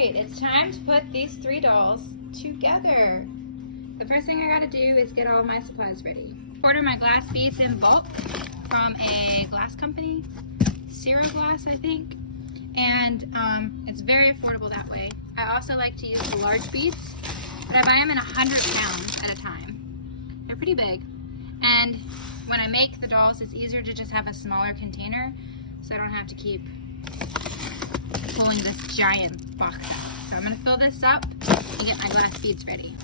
right, it's time to put these 3 dolls together. The first thing I gotta do is get all my supplies ready. Order my glass beads in bulk from a glass company, Zero Glass, I think. And it's very affordable that way. I also like to use the large beads, but I buy them in 100 pounds at a time. They're pretty big. And when I make the dolls, it's easier to just have a smaller container, so I don't have to keep pulling this giant box out. So I'm gonna fill this up and get my glass beads ready.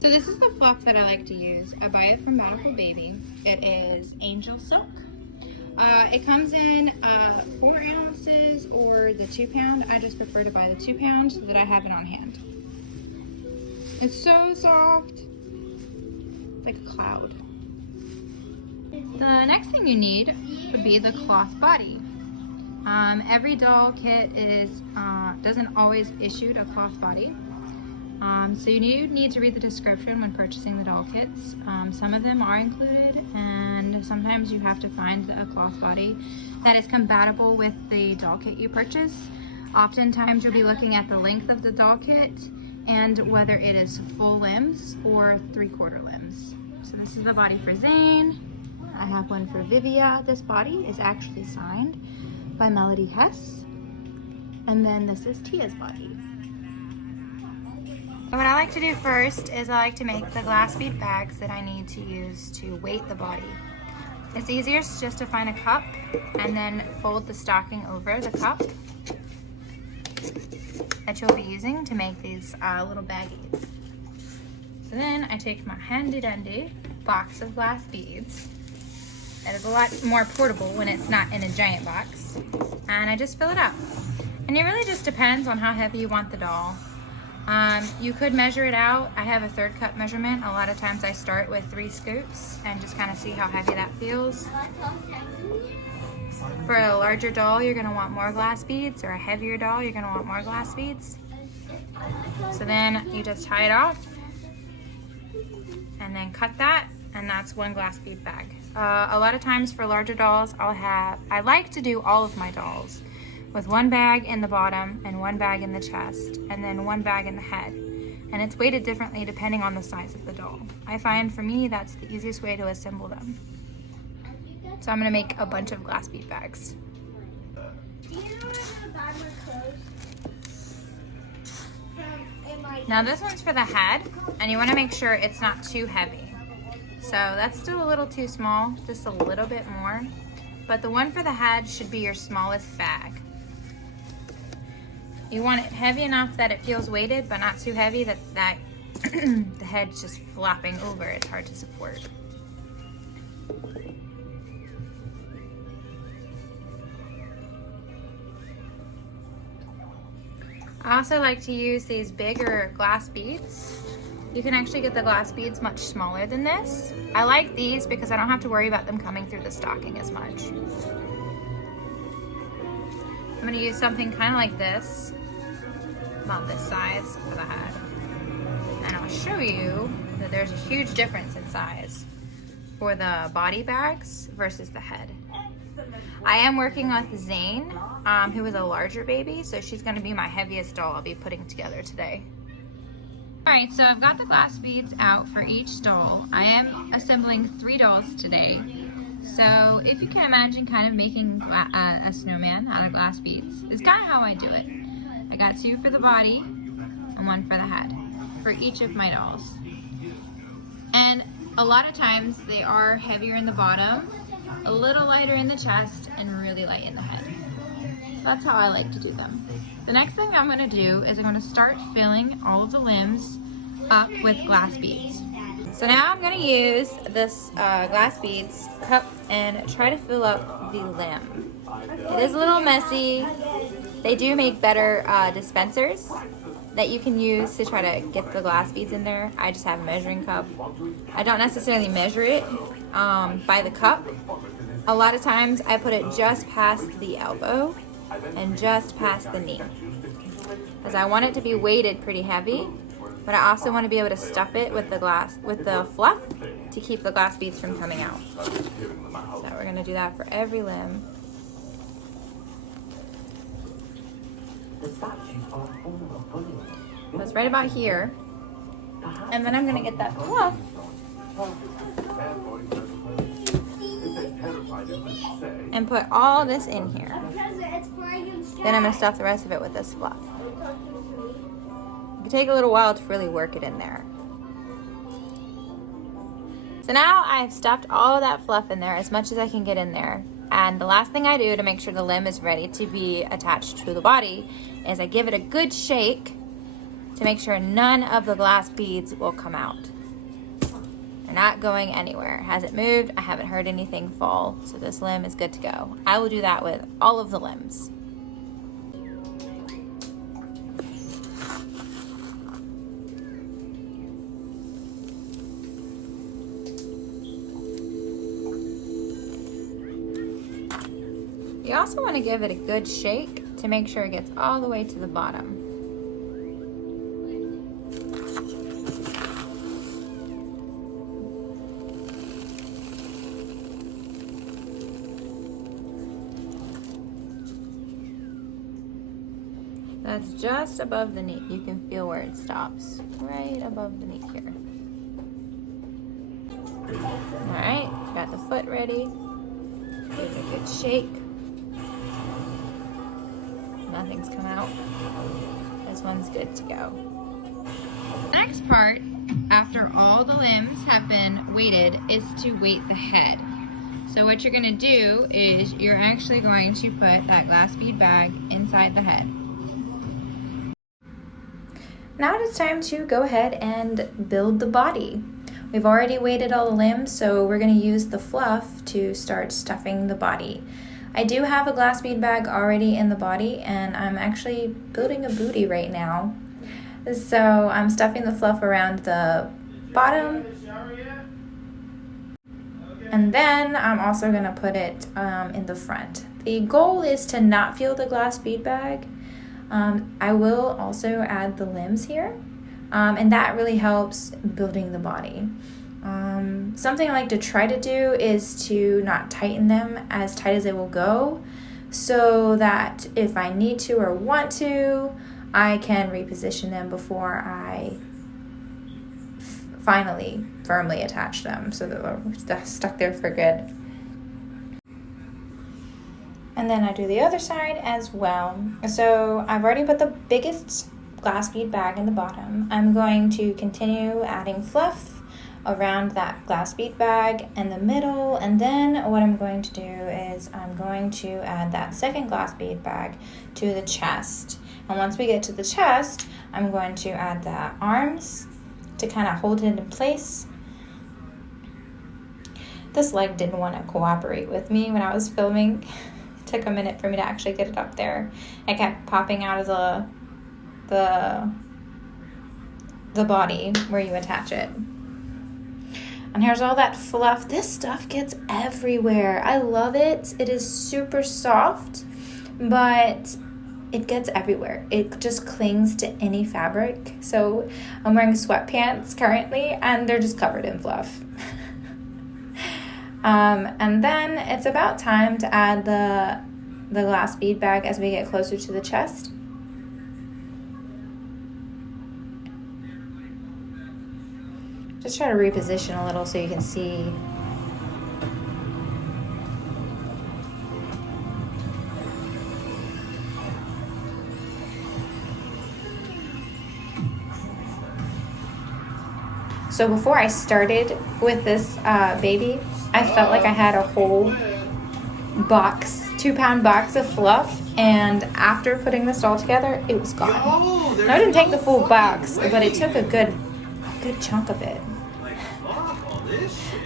So this is the fluff that I like to use. I buy it from Bountiful Baby. It is Angel Silk. It comes in 4 ounces or the 2 pound. I just prefer to buy the 2 pound so that I have it on hand. It's so soft. It's like a cloud. The next thing you need would be the cloth body. Every doll kit doesn't always issue a cloth body. So you need to read the description when purchasing the doll kits. Some of them are included, and sometimes you have to find a cloth body that is compatible with the doll kit you purchase. Oftentimes you'll be looking at the length of the doll kit and whether it is full limbs or 3/4 limbs. So this is the body for Zane. I have one for Vivia. This body is actually signed by Melody Hess. And then this is Tia's body. What I like to do first is I like to make the glass bead bags that I need to use to weight the body. It's easiest just to find a cup and then fold the stocking over the cup that you'll be using to make these little baggies. So then I take my handy dandy box of glass beads. That is a lot more portable when it's not in a giant box. And I just fill it up. And it really just depends on how heavy you want the doll. You could measure it out. I have a 1/3 cup measurement. A lot of times I start with 3 scoops and just kind of see how heavy that feels. For a larger doll, you're gonna want more glass beads, or a heavier doll, you're gonna want more glass beads. So then you just tie it off and then cut that, and that's 1 glass bead bag. A lot of times for larger dolls, I like to do all of my dolls with 1 bag in the bottom and 1 bag in the chest, and then 1 bag in the head. And it's weighted differently depending on the size of the doll. I find for me that's the easiest way to assemble them. So I'm gonna make a bunch of glass bead bags. Now this one's for the head, and you wanna make sure it's not too heavy. So that's still a little too small, just a little bit more. But the one for the head should be your smallest bag. You want it heavy enough that it feels weighted, but not too heavy that the head's just flopping over. It's hard to support. I also like to use these bigger glass beads. You can actually get the glass beads much smaller than this. I like these because I don't have to worry about them coming through the stocking as much. I'm gonna use something kind of like this, about this size for the head. And I'll show you that there's a huge difference in size for the body bags versus the head. I am working with Zane, who is a larger baby, so she's gonna be my heaviest doll I'll be putting together today. All right, so I've got the glass beads out for each doll. I am assembling 3 dolls today. So if you can imagine kind of making a snowman out of glass beads, is kind of how I do it. I got 2 for the body and 1 for the head for each of my dolls. And a lot of times they are heavier in the bottom, a little lighter in the chest, and really light in the head. That's how I like to do them. The next thing I'm gonna do is I'm gonna start filling all of the limbs up with glass beads. So now I'm gonna use this glass beads cup and try to fill up the limb. It is a little messy. They do make better dispensers that you can use to try to get the glass beads in there. I just have a measuring cup. I don't necessarily measure it by the cup. A lot of times I put it just past the elbow and just past the knee, because I want it to be weighted pretty heavy, but I also want to be able to stuff it with the fluff to keep the glass beads from coming out. So we're going to do that for every limb. So it's right about here. And then I'm gonna get that fluff and put all this in here. Then I'm gonna stuff the rest of it with this fluff. It can take a little while to really work it in there. So now I've stuffed all of that fluff in there as much as I can get in there. And the last thing I do to make sure the limb is ready to be attached to the body is I give it a good shake to make sure none of the glass beads will come out. They're not going anywhere. Hasn't moved. I haven't heard anything fall. So this limb is good to go. I will do that with all of the limbs. You also want to give it a good shake to make sure it gets all the way to the bottom. That's just above the knee. You can feel where it stops, right above the knee here. All right, got the foot ready. Give it a good shake. Nothing's come out. This one's good to go. The next part, after all the limbs have been weighted, is to weight the head. So what you're gonna do is you're actually going to put that glass bead bag inside the head. Now it is time to go ahead and build the body. We've already weighted all the limbs, so we're gonna use the fluff to start stuffing the body. I do have a glass bead bag already in the body, and I'm actually building a booty right now. So I'm stuffing the fluff around the bottom, and then I'm also gonna put it in the front. The goal is to not feel the glass bead bag. I will also add the limbs here, and that really helps building the body. Something I like to try to do is to not tighten them as tight as they will go, so that if I need to or want to, I can reposition them before I finally firmly attach them so that they're stuck there for good. And then I do the other side as well. So I've already put the biggest glass bead bag in the bottom. I'm going to continue adding fluff around that glass bead bag in the middle, and then what I'm going to do is I'm going to add that second glass bead bag to the chest. And once we get to the chest, I'm going to add the arms to kind of hold it in place. This leg didn't want to cooperate with me when I was filming. It took a minute for me to actually get it up there. It kept popping out of the body where you attach it. And here's all that fluff. This stuff gets everywhere. I love it. It is super soft, but it gets everywhere. It just clings to any fabric. So I'm wearing sweatpants currently, and they're just covered in fluff. And then it's about time to add the glass bead bag as we get closer to the chest. Just try to reposition a little so you can see. So before I started with this baby, I felt like I had a whole box, 2-pound box of fluff, and after putting this all together, it was gone. Now, I didn't take the full box, but it took a good chunk of it.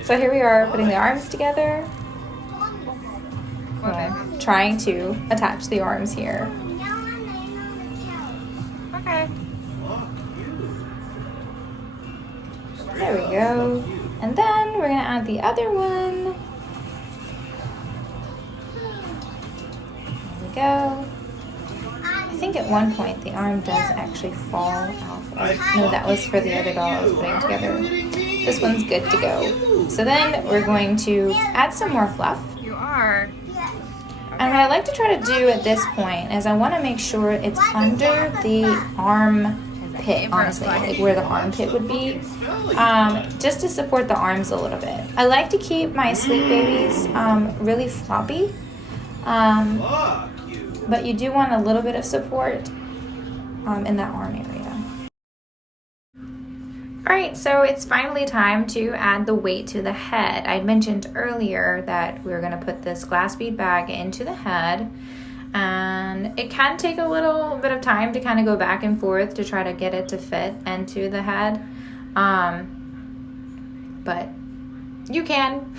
So here we are putting the arms together. Well, trying to attach the arms here. Okay. There we go. And then we're gonna add the other one. There we go. I think at one point the arm does actually fall off. No, that was for the other doll I was putting together. This one's good to go. So then we're going to add some more fluff. You are? And what I like to try to do at this point is I want to make sure it's under the armpit, honestly, like where the armpit would be, just to support the arms a little bit. I like to keep my sleep babies really floppy, but you do want a little bit of support in that arm area. Alright, so it's finally time to add the weight to the head. I mentioned earlier that we were going to put this glass bead bag into the head, and it can take a little bit of time to kind of go back and forth to try to get it to fit into the head, but you can.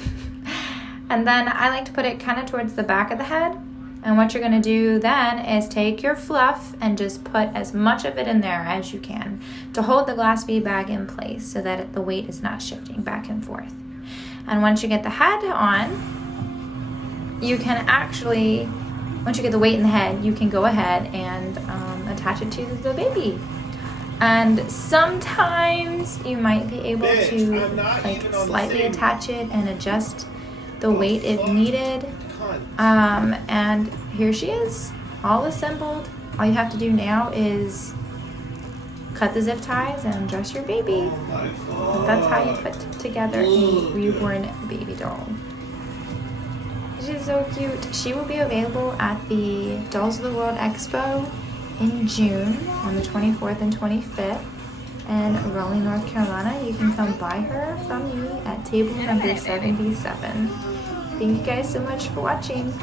And then I like to put it kind of towards the back of the head. And what you're going to do then is take your fluff and just put as much of it in there as you can to hold the glass bead bag in place so that the weight is not shifting back and forth. And once you get the head on, you can actually, once you get the weight in the head, you can go ahead and attach it to the baby. And sometimes you might be able to like slightly attach it and adjust the weight if needed. And here she is, all assembled. All you have to do now is cut the zip ties and dress your baby. And that's how you put together a reborn baby doll. She's so cute. She will be available at the Dolls of the World Expo in June on the 24th and 25th in Raleigh, North Carolina. You can come buy her from me at table number 77. Thank you guys so much for watching.